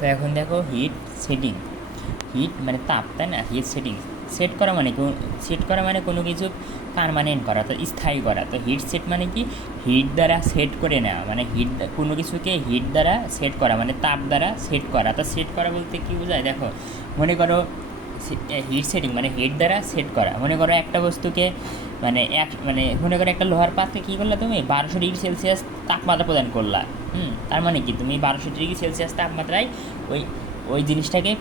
তো এখন দেখো হিট সেটিং, হিট মানে তাপ, তাই না? হিট সেটিং সেট করা মানে কোনো কিছু পারমানেন্ট করা, তো স্থায়ী করা। তো হিট সেট মানে কি, হিট দ্বারা সেট করে নেওয়া, মানে কোনো কিছুকে হিট দ্বারা সেট করা মানে তাপ দ্বারা সেট করা। তো সেট করা বলতে কী বোঝায় দেখো, মনে করো হিট সেটিং মানে হিট দ্বারা সেট করা। মনে করো একটা বস্তুকে মনে করো একটা লোহার পাত্রে কী করলা, তুমি 1200 ডিগ্রি সেলসিয়াস তাপমাত্রা প্রদান করলা। তার মানে কি, তুমি 1200 ডিগ্রি সেলসিয়াস তাপমাত্রায় ওই ওই জিনিসটাকে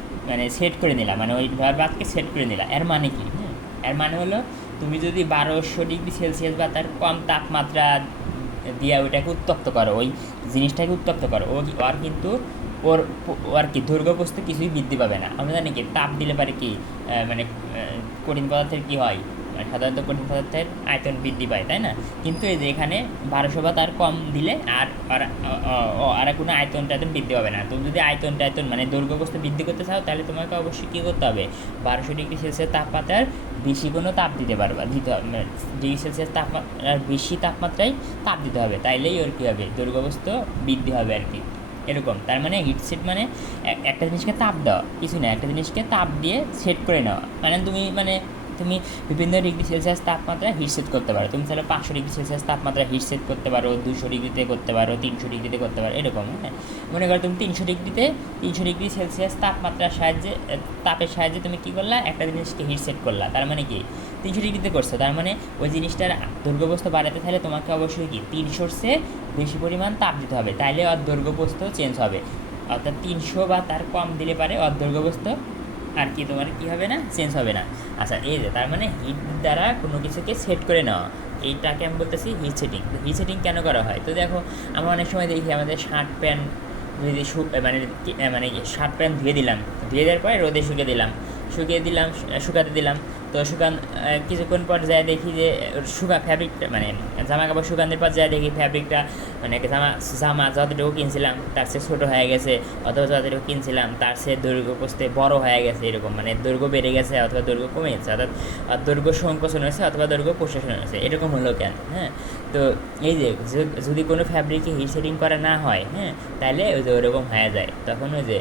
সেট করে নিলা, মানে ওই লোহার পাত্রকে সেট করে নিলা। এর মানে কি, এর মানে হলো তুমি যদি 1200 ডিগ্রি সেলসিয়াস বা তার কম তাপমাত্রা দিয়ে ওইটাকে উত্তপ্ত করো, ওই জিনিসটাকে উত্তপ্ত করো, ওর কিন্তু ওর আর কি দৈর্ঘ্য প্রস্থে কিছুই বৃদ্ধি পাবে না। আমরা জানি কি, তাপ দিলে পারে কি কঠিন পদার্থের কি হয়, সাধারণত কঠিন পদার্থের আয়তন বৃদ্ধি পায়, তাই না? কিন্তু এই যে এখানে 1200 বা তার কম দিলে আর কোনো আয়তন বৃদ্ধি পাবে না। তুমি যদি আয়তন মানে দৈর্ঘ্য প্রস্থ বৃদ্ধি করতে চাও, তাহলে তোমাকে অবশ্যই কী করতে হবে, 1200 ডিগ্রি সেলসিয়াস তাপমাত্রার বেশি কোনো তাপ দিতে হবে, ডিগ্রি সেলসিয়াস তাপমাত্রার বেশি তাপমাত্রায় তাপ দিতে হবে, তাইলেই ওর কী হবে, দৈর্ঘ্য প্রস্থ বৃদ্ধি হবে আর কি। এরকম। তার মানে হিট সেট মানে একটা জিনিসকে তাপ দেওয়া, কিছু না, একটা জিনিসকে তাপ দিয়ে সেট করে নেওয়া। তুমি বিভিন্ন ডিগ্রি সেলসিয়াস তাপমাত্রায় হিট সেট করতে পারো। তুমি তাহলে 500 ডিগ্রি সেলসিয়াস তাপমাত্রায় হিট সেট করতে পারো, 200 ডিগ্রিতে করতে পারো, 300 ডিগ্রিতে করতে পারো, এরকম। হ্যাঁ, মনে করো তুমি 300 ডিগ্রি সেলসিয়াস তাপের সাহায্যে তুমি কী করলা, একটা জিনিসকে হিট সেট করলা। তার মানে কি, 300 ডিগ্রিতে করছো, তার মানে ওই জিনিসটার দৈর্ঘ্যপ্রস্থ বাড়াতে চাইলে তোমাকে অবশ্যই কি 300-র চেয়ে বেশি পরিমাণ তাপ দিতে হবে, তাইলে ওর দৈর্ঘ্যপ্রস্থ চেঞ্জ হবে। অর্থাৎ 300 বা তার কম দিলে পারে ওর দৈর্ঘ্যপ্রস্থ আর কি তোমার কী হবে না, চেঞ্জ হবে না। আচ্ছা, এই যে তার মানে হিট দ্বারা কোনো কিছুকে সেট করে নেওয়া, এইটাকে আমি বলতেছি হিট সেটিং। হিট সেটিং কেন করা হয়? তো দেখো, আমরা অনেক সময় দেখি আমাদের শার্ট প্যান্ট যদি শার্ট প্যান্ট ধুয়ে দেওয়ার পরে রোদে শুকাতে দিলাম। তো কিছুক্ষণ পর যায় দেখি যে ফ্যাব্রিকটা জামা কাপড় শুকানোর পর যায় দেখি ফ্যাব্রিকটা জামা যতটুকু কিনছিলাম তার চেয়ে ছোটো হয়ে গেছে, অথবা যতটুকু কিনছিলাম তার চেয়ে দৈর্ঘ্য প্রস্থে বড় হয়ে গেছে, এরকম দৈর্ঘ্য বেড়ে গেছে অথবা দৈর্ঘ্য কমে গেছে, অর্থাৎ দৈর্ঘ্য সংকোচন হয়েছে অথবা দৈর্ঘ্য প্রসারণ হয়েছে, এরকম হলো কেন? হ্যাঁ, তো এই যে যদি কোনো ফ্যাব্রিকে হিট সেটিং করা না হয়, হ্যাঁ, তাহলে ওই যে ওরকম হয়ে যায়। তখন ওই যে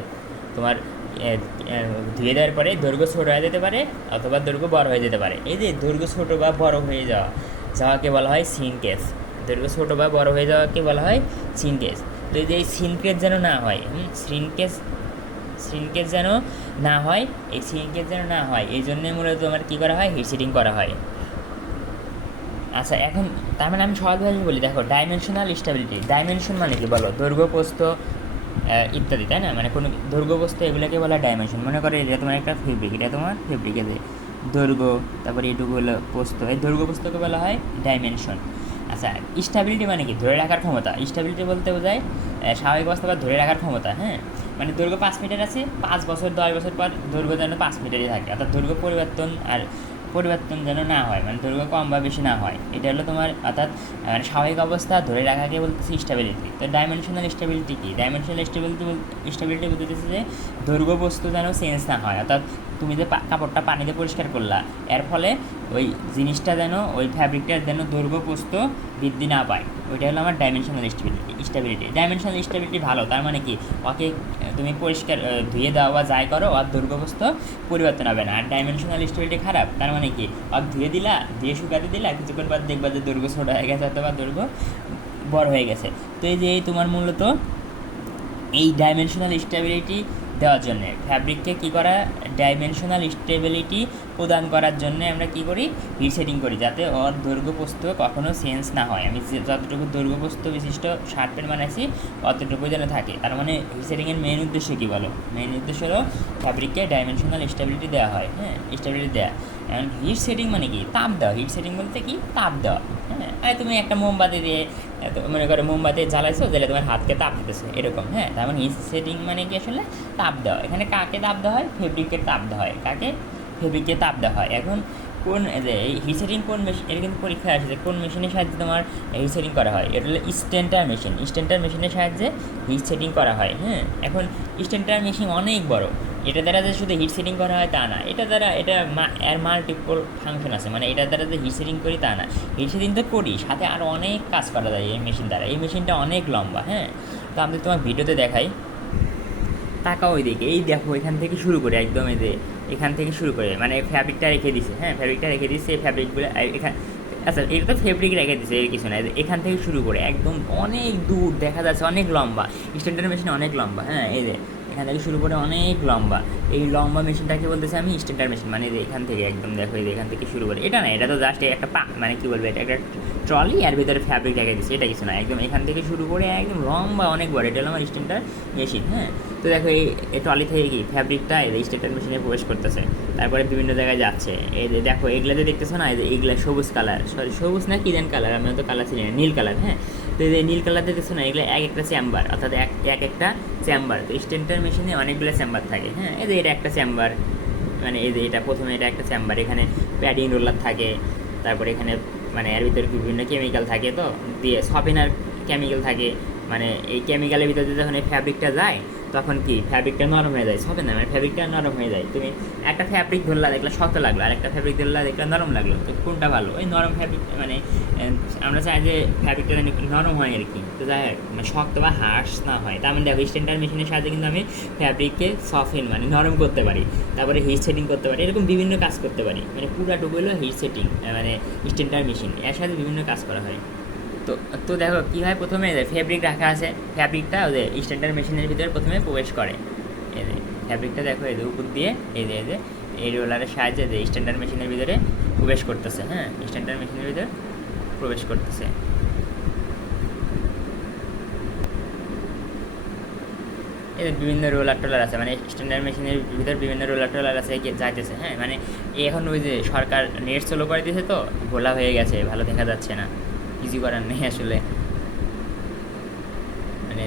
তোমার ধুয়ে দেওয়ার পরে দৈর্ঘ্য ছোটো হয়ে যেতে পারে অথবা দৈর্ঘ্য বড় হয়ে যেতে পারে। এই যে দৈর্ঘ্য ছোটো বা বড় হয়ে যাওয়াকে বলা হয় সিনকেজ। দৈর্ঘ্য ছোটো বা বড় হয়ে যাওয়াকে বলা হয় সিনকেজ। তো এই যে এই সিনকেজ যেন না হয়, সিনকেজ যেন না হয়, এই জন্যে মূলত তোমার কী করা হয়, হিট সেটিং করা হয়। আচ্ছা, এখন তার মানে আমি সহজভাবে বলি, দেখো ডাইমেনশনাল স্টেবিলিটি, ডাইমেনশন মানে কি বলো, দৈর্ঘ্য প্রস্থ ইত্যাদি, তাই না? মানে কোনো দৈর্ঘ্য প্রস্থ এগুলোকে বলা ডাইমেনশন। মনে করো এটা তোমার একটা ফেব্রিক, যে দৈর্ঘ্য, তারপরে এটুকু হলো প্রস্থ, এই দৈর্ঘ্য প্রস্থকে বলা হয় ডাইমেনশন। আচ্ছা, স্টেবিলিটি মানে কি, ধরে রাখার ক্ষমতা। স্টেবিলিটি বলতে বোঝায় স্বাভাবিক অবস্থা বা ধরে রাখার ক্ষমতা। হ্যাঁ, মানে দৈর্ঘ্য 5 মিটার আছে, 5 বছর 10 বছর পর দৈর্ঘ্য যেন 5 মিটারই থাকে, অর্থাৎ দৈর্ঘ্য পরিবর্তন যেন না হয়, মানে দৈর্ঘ্য কম বা বেশি না হয়, এটা হলো তোমার অর্থাৎ স্বাভাবিক অবস্থা ধরে রাখাকে বলতেছি স্টেবিলিটি। তো ডাইমেনশনাল স্টেবিলিটি কি? ডাইমেনশনাল স্টেবিলিটি বলতেছে যে দৈর্ঘ্য বস্তু যেন চেঞ্জ না হয়, অর্থাৎ তুমি যে কাপড়টা পানিতে পরিষ্কার করলা, এর ফলে ওই জিনিসটা যেন, ওই ফ্যাব্রিকটা যেন দৈর্ঘ্য প্রস্থ বৃদ্ধি না পায়, ওইটা হলো আমার ডাইমেনশনাল স্টেবিলিটি। ডাইমেনশনাল স্টেবিলিটি ভালো, তার মানে কি, ওকে তুমি পরিষ্কার ধুয়ে দাও বা যাই করো, ওর দৈর্ঘ্য প্রস্থ পরিবর্তন হবে না। আর ডাইমেনশনাল স্টেবিলিটি খারাপ, তার মানে কি, ওর দিয়ে শুকাতে দিলা, কিছুক্ষণ পর দেখবা যে দৈর্ঘ্য ছোটো হয়ে গেছে অথবা দৈর্ঘ্য বড় হয়ে গেছে। তো এই যে তোমার মূলত এই ডাইমেনশনাল স্টেবিলিটি দেওয়ার জন্যে ফ্যাব্রিককে কী করা, ডাইমেনশনাল স্টেবিলিটি প্রদান করার জন্য আমরা কী করি, হিট সেটিং করি, যাতে ওর দৈর্ঘ্য প্রস্থ কখনও চেঞ্জ না হয়। আমি যতটুকু দৈর্ঘ্য প্রস্থ বিশিষ্ট শার্ট প্যান্ট বানাইছি অতটুকু যেন থাকে। তার মানে হিট সেটিংয়ের মেইন উদ্দেশ্য কী বলো? মেইন উদ্দেশ্য হলো ফ্যাব্রিককে ডাইমেনশনাল স্টেবিলিটি দেওয়া হয়। হ্যাঁ, স্টেবিলিটি দেওয়া। এখন হিট সেটিং মানে কি, তাপ দেওয়া। হিট সেটিং বলতে কি, তাপ দেওয়া। হ্যাঁ, তুমি একটা মোমবাতি দিয়ে মনে করো মোমবাতি জ্বালাইছো, জ্বালে তোমার হাতকে তাপ দিতেছে, এরকম। হ্যাঁ, তার মানে হিট সেটিং মানে কি আসলে তাপ দেওয়া। এখানে কাকে তাপ দেওয়া হয়? ফেব্রিককে তাপ দেওয়া হয়। ফেব্রিককে তাপ দেওয়া হয়। এখন কোন যে এই হিট সেটিং কোন মেশিন, এটা কিন্তু পরীক্ষায় আসে যে কোন মেশিনের সাহায্যে তোমার হিট সেটিং করা হয়। এটা হলো স্টেন্টার মেশিনের সাহায্যে হিট সেটিং করা হয়। হ্যাঁ, এখন স্টেন্টার মেশিন অনেক বড়, এটা দ্বারা যে শুধু হিট সেটিং করা হয় তা না, এর মাল্টিপল ফাংশন আছে, মানে এটার দ্বারা যে হিট সেটিং করি তা না, হিট সেটিং তো করি, সাথে আরও অনেক কাজ করা যায় এই মেশিন দ্বারা। এই মেশিনটা অনেক লম্বা। হ্যাঁ, তো আমি তোমার ভিডিওতে দেখাই। তাকাও ওইদিকে, এই দেখো এখান থেকে শুরু করে একদম এই যে এখান থেকে শুরু করে মানে ফ্যাব্রিকটা রেখে দিছে, হ্যাঁ ফ্যাব্রিকটা রেখে দিচ্ছে, এই ফ্যাব্রিকগুলো এখান, আচ্ছা এটা তো ফেব্রিক রেখে দিচ্ছে, এর কিছু না, এখান থেকে শুরু করে একদম অনেক দূর দেখা যাচ্ছে, অনেক লম্বা স্ট্যান্ডার্ড মেশিন, অনেক লম্বা, হ্যাঁ এই যে এখান থেকে শুরু করে অনেক লম্বা, এই লম্বা মেশিনটাকে বলতেছে আমি স্ট্যান্ডার্ড মেশিন, মানে যে এখান থেকে একদম দেখো এই যে এখান থেকে শুরু করে, এটা না, এটা তো জাস্ট একটা মানে কী বলবো, এটা একটা ট্রলি আর ভিতরে ফ্যাব্রিক রেখে দিচ্ছে, এটা কিছু না, একদম এখান থেকে শুরু করে একদম লম্বা অনেক বড়, এটা হলো আমার স্ট্যান্ডার্ড মেশিন, হ্যাঁ। তো দেখো এই ট্রলি থেকে কি ফ্যাব্রিকটা এই স্ট্যান্ডার্ড মেশিনে প্রবেশ করতেছে, তারপরে বিভিন্ন জায়গায় যাচ্ছে, এই যে দেখো এগুলা যে দেখতেছো না, এই যে এগুলা সবুজ কালার, সরি সবুজ না কি দেন কালার, আমি হয়তো কালার ছিলেন নীল কালার, হ্যাঁ। তো এই যে নীল কালার দেখতেছো না, এগুলো এক একটা চেম্বার, অর্থাৎ এক একটা চেম্বার, তো স্ট্যান্ডার্ড মেশিনে অনেকগুলো চেম্বার থাকে, হ্যাঁ। এই যে এটা একটা চেম্বার, মানে এই যে এটা প্রথমে এটা একটা চেম্বার, এখানে প্যাডিং রোলার থাকে, তারপরে এখানে মানে এর ভিতরে বিভিন্ন কেমিক্যাল থাকে, তো দিয়ে সফেনার কেমিক্যাল থাকে, মানে এই কেমিক্যালের ভিতরে যখন এই ফ্যাব্রিকটা যায় তখন কি ফ্যাব্রিকটা নরম হয়ে যায়, সফেনার মানে ফ্যাব্রিকটা নরম হয়ে যায়, তুমি একটা ফ্যাব্রিক ধরলা দেখলে শক্ত লাগলো, আর একটা ফ্যাব্রিক ধরলা দেখলে নরম লাগলো, তো কোনটা ভালো? ওই নরম ফ্যাব্রিক, মানে আমরা চাই যে ফ্যাব্রিকটা নরম হয় আর কি, তো যাই হোক মানে শক্ত বা হার্শ না হয়, তার মানে দেখো স্ট্যান্ডার্ড মেশিনের সাহায্যে কিন্তু আমি ফ্যাব্রিককে সফেন মানে নরম করতে পারি, তারপরে হিট সেটিং করতে পারি, এরকম বিভিন্ন কাজ করতে পারি, মানে পুরাটুকু হলো হিট সেটিং, মানে স্ট্যান্ডার্ড মেশিন, এর সাথে বিভিন্ন কাজ করা হয়। তো তো দেখো কী হয়, প্রথমে ফেব্রিক রাখা আছে, ফ্যাব্রিকটা ওদের স্ট্যান্ডার্ড মেশিনের ভিতরে প্রথমে প্রবেশ করে, এই যে ফ্যাব্রিকটা দেখো এদের উপর দিয়ে এই যে এই রোলারের সাহায্যে যে স্ট্যান্ডার্ড মেশিনের ভিতরে প্রবেশ করতেছে, হ্যাঁ স্ট্যান্ডার্ড মেশিনের ভিতরে প্রবেশ করতেছে। এদের বিভিন্ন রোলার টোলার আছে, মানে স্ট্যান্ডার্ড মেশিনের ভিতরে বিভিন্ন রোলার টোলার আছে যাইতেছে, হ্যাঁ মানে এখন ওই যে সরকার নেট চালু করে দিয়েছে, তো ভোলা হয়ে গেছে, ভালো দেখা যাচ্ছে না, কিছু করার নেই আসলে, মানে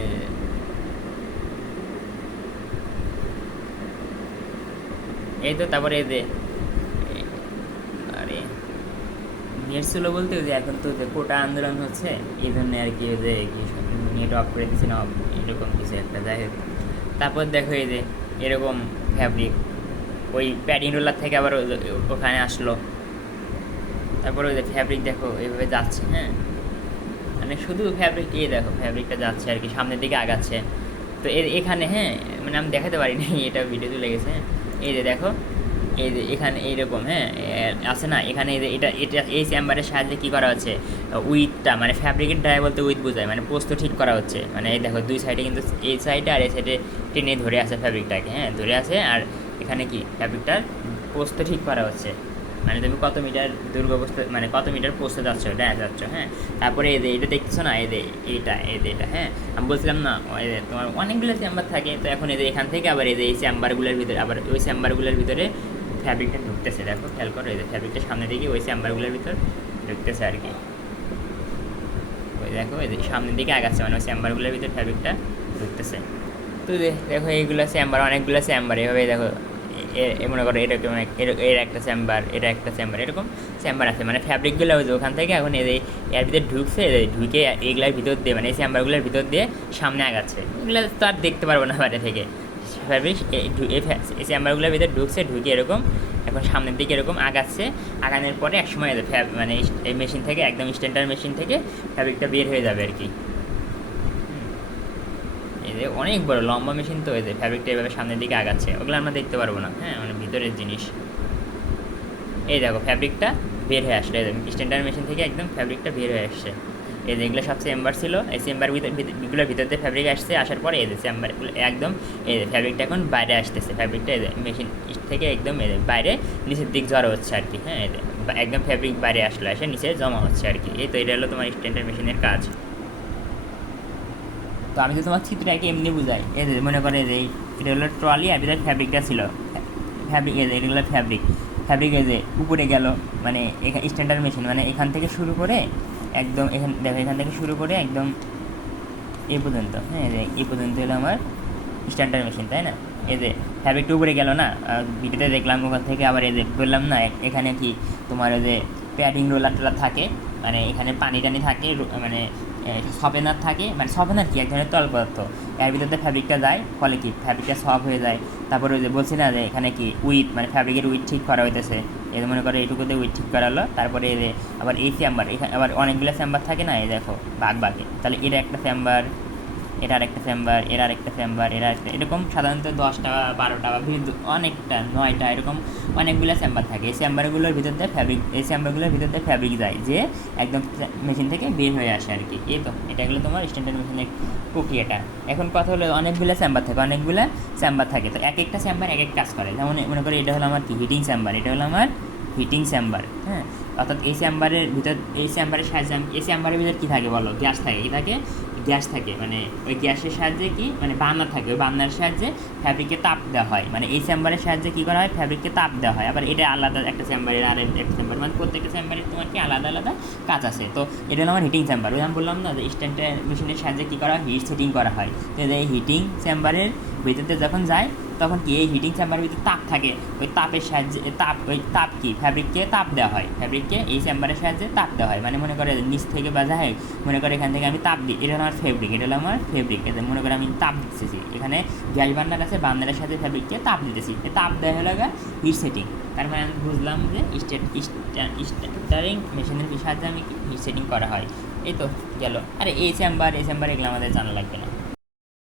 এই তো তারপরে এই যে আরে নেট ছিল বলতে যে এখন তো যে কোটা আন্দোলন হচ্ছে, এই জন্য আর কি যে নেট অফ করে দিচ্ছে না, এরকম কিছু একটা, যাই হোক। তারপর দেখো এই যে এরকম ফ্যাব্রিক ওই প্যাডিং রোলার থেকে আবার ওখানে আসলো, তারপরে ওই যে ফ্যাব্রিক দেখো এইভাবে যাচ্ছে, হ্যাঁ মানে শুধু ফ্যাব্রিক, এই দেখো ফ্যাব্রিকটা যাচ্ছে আর কি, সামনের দিকে আগাচ্ছে, তো এখানে হ্যাঁ মানে আমি দেখাতে পারিনি, এটা ভিডিও তুলে গেছে, এই যে দেখো এই যে এখানে এইরকম, হ্যাঁ আছে না, এখানে এই যে এটা এটা এই চেম্বারের সাহায্যে কী করা হচ্ছে, উইথটা মানে ফ্যাব্রিকের ড্রাই বলতে উইথ বোঝায়, মানে পোস্ত ঠিক করা হচ্ছে, মানে এই দেখো দুই সাইডে কিন্তু এই সাইডে আর এই সাইডে টেনে ধরে আছে ফ্যাব্রিকটাকে, হ্যাঁ ধরে আছে, আর এখানে কি ফ্যাব্রিকটার পোস্ত ঠিক করা হচ্ছে, মানে তুমি কত মিটার দুর্গবস্থা মানে কত মিটার পোস্টে যাচ্ছ, দেখা যাচ্ছ, হ্যাঁ। তারপরে এই যে এটা দেখতেছো না, এই যে এটা, হ্যাঁ আমি বলছিলাম না ওই যে তোমার অনেকগুলো চেম্বার থাকে, তো এখন এই যে এখান থেকে আবার এই যে এই চেম্বারগুলোর ভিতরে আবার ওই চেম্বারগুলোর ভিতরে ফ্যাব্রিকটা ঢুকতেছে, দেখো খেয়াল করো, এই যে ফ্যাব্রিকটা সামনে দিকে ওই চেম্বারগুলোর ভিতর ঢুকতেছে আর কি, ওই দেখো এই যে সামনের দিকে আগাচ্ছে, মানে ওই চেম্বারগুলোর ভিতর ফ্যাব্রিকটা ঢুকতেছে। তো দেখো এইগুলো চেম্বার, অনেকগুলো চেম্বার, এভাবে দেখো মনে করো এরকম এর একটা চেম্বার, এটা একটা চেম্বার, এরকম চেম্বার আছে, মানে ফ্যাব্রিকগুলো ওই যে ওখান থেকে এখন এই এর ভিতরে ঢুকছে, ঢুকে এইগুলার ভিতর দিয়ে মানে এই চেম্বারগুলোর ভিতর দিয়ে সামনে আগাচ্ছে, এগুলো তো আর দেখতে পারবো না বাইরে থেকে, ফ্যাব্রিক এই চেম্বারগুলোর ভিতরে ঢুকছে, ঢুকে এরকম এখন সামনের দিকে এরকম আগাচ্ছে, আগানোর পরে একসময় মানে এই মেশিন থেকে একদম স্ট্যান্ডার্ড মেশিন থেকে ফ্যাব্রিকটা বের হয়ে যাবে আর কি। এই যে অনেক বড় লম্বা মেশিন, তো এই যে ফ্যাব্রিকটা এভাবে সামনের দিকে আগাচ্ছে, ওগুলো আমরা দেখতে পারবো না, হ্যাঁ মানে ভিতরের জিনিস। এই দেখো ফ্যাব্রিকটা বের হয়ে আসলো, স্ট্যান্ডার্ড মেশিন থেকে একদম ফ্যাব্রিকটা বের হয়ে আসছে, এই যে এগুলো সব চেম্বার ছিল, এই চেম্বারগুলোর ভিতর দিয়ে ফ্যাব্রিক আসছে, আসার পরে এই যে চেম্বারগুলো একদম এই যে ফ্যাব্রিকটা এখন বাইরে আসতেছে, ফ্যাব্রিকটা এই যে মেশিন থেকে একদম এই বাইরে নিচের দিক জড়ো হচ্ছে আর কি, হ্যাঁ এই যে একদম ফ্যাব্রিক বাইরে আসলে এসে নিচে জমা হচ্ছে আর কি, এই তো এটা হলো তোমার স্ট্যান্ডার্ড মেশিনের কাজ। তো আমি তো তোমার চিত্রটাকে এমনি বুঝাই, এই যে মনে করে যে এটা হলো ট্রলি আর ভিতরে ফ্যাব্রিকটা ছিল, ফ্যাব্রিক এই যে এটা হলো ফ্যাব্রিক এই যে উপরে গেল, মানে এখানে স্ট্যান্ডার্ড মেশিন মানে এখান থেকে শুরু করে একদম এখান থেকে শুরু করে একদম এই পর্যন্ত, হ্যাঁ এই পর্যন্ত হলো আমার স্ট্যান্ডার্ড মেশিন, তাই না। এই যে ফ্যাব্রিকটা উপরে গেল না, ভিডিওতে দেখলাম ওখান থেকে, আবার এই যে বললাম না এখানে কি তোমার ওই যে প্যাডিং রোলার টোলার থাকে, মানে এখানে পানি টানি থাকে, মানে সফেনার থাকে, মানে সফেনার কি এক ধরনের তরল পদার্থ, এর ভিতরে ফ্যাব্রিকটা যায়, ফলে কি ফ্যাব্রিকটা সফট হয়ে যায়, তারপরে ওই যে বলছি না যে এখানে কি উইথ মানে ফ্যাব্রিকের উইথ ঠিক করা হইতেছে, এই মনে করে এইটুকুতে উইথ ঠিক করা হলো, তারপরে এই যে আবার এই চেম্বার, এখানে আবার অনেকগুলো চেম্বার থাকে না, এই দেখো বাঘ, তাহলে এটা একটা চেম্বার, এটা আরেকটা চেম্বার, এর আরেকটা চেম্বার, এর আরেকটা, এরকম সাধারণত 10টা বা 12টা বা বিভিন্ন অনেকটা 9টা এরকম অনেকগুলো চেম্বার থাকে। এই চেম্বারগুলোর ভিতর দিয়ে ফ্যাব্রিক যায়, যে একদম মেশিন থেকে বের হয়ে আসে আর কি। এই তো এটা হলো তোমার স্ট্যান্ডার্ড মেশিনের প্রক্রিয়াটা। এখন কথা হলো অনেকগুলো চেম্বার থাকে, তো এক একটা চেম্বার এক এক কাজ করে। যেমন মনে করি এটা হলো আমার কি হিটিং চেম্বার, এটা হলো আমার হিটিং চেম্বার, হ্যাঁ। অর্থাৎ এই চেম্বারের সাহায্যে এই চেম্বারের ভিতর কী থাকে বলো, গ্যাস থাকে, কী থাকে, গ্যাস থাকে, মানে ওই গ্যাসের সাহায্যে কি, মানে বার্নার থাকে, ওই বার্নারের সাহায্যে ফ্যাব্রিককে তাপ দেওয়া হয়, মানে এই চেম্বারের সাহায্যে কী করা হয়, ফ্যাব্রিককে তাপ দেওয়া হয়। আবার এটা আলাদা একটা চেম্বারের আর একটা চেম্বার, মানে প্রত্যেকটা চেম্বারের তোমার কি আলাদা আলাদা কাজ আছে। তো এটা হলো আমার হিটিং চেম্বার। ওই আমি বললাম না যে স্ট্যান্ডার্ড মেশিনের সাহায্যে কী করা হয়, হিট সেটিং করা হয়। তো এই হিটিং চেম্বারের ভিতরে যখন যায় তখন কি এই হিটিং চেম্বারের ভিতরে তাপ থাকে, ওই তাপের সাহায্যে ওই তাপ কি ফ্যাব্রিককে তাপ দেওয়া হয়, ফ্যাব্রিককে এই চেম্বারের সাহায্যে তাপ দেওয়া হয়। মানে মনে করে নিচ থেকে বাজা হয়, মনে করে এখান থেকে আমি তাপ দিই, এটা হলো আমার ফেব্রিক, এটা হলো আমার ফেব্রিক, এতে মনে করে আমি তাপ দিতেছি, এখানে গ্যাস বার্নার আছে, বার্নারের সাথে ফ্যাব্রিককে তাপ দিতেছি, এই তাপ দেওয়া হলো হিট সেটিং। তার মানে আমি বুঝলাম যে স্টারিং মেশিনের সাহায্যে আমি হিট সেটিং করা হয়। এই তো গেল। আরে এই চেম্বার এগুলো আমাদের জানা লাগবে না।